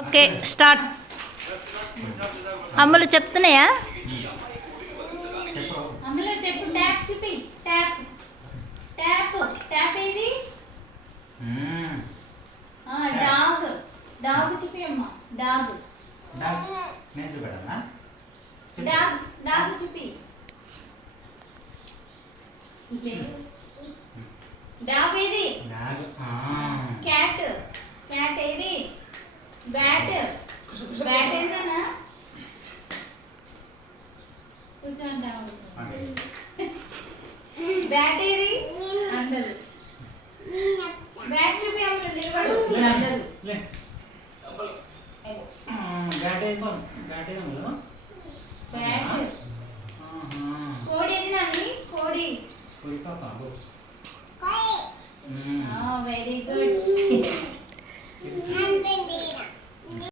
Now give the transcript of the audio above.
Okay start. అమ్ములు చెప్తున్నాయా? అమ్ములు చెప్పు. Tap చూపి. Tap tap tap ఏది? డాగ్. డాగ్ చూపి అమ్మ. డాగ్ డాగ్ డాగ్ చూపి. డాగ్ ఏది? క్యాట్. క్యాట్ ఏది? బ్యాట్. బ్యాట్ ఏదన్నా? కూర్చోంటావా? బ్యాట్ ఏది? అందరు బ్యాట్ చూపి అమ్మ. నిలబడు. అందరు బ్యాట్. కోడి ఏది నాని? కోడి. Very good.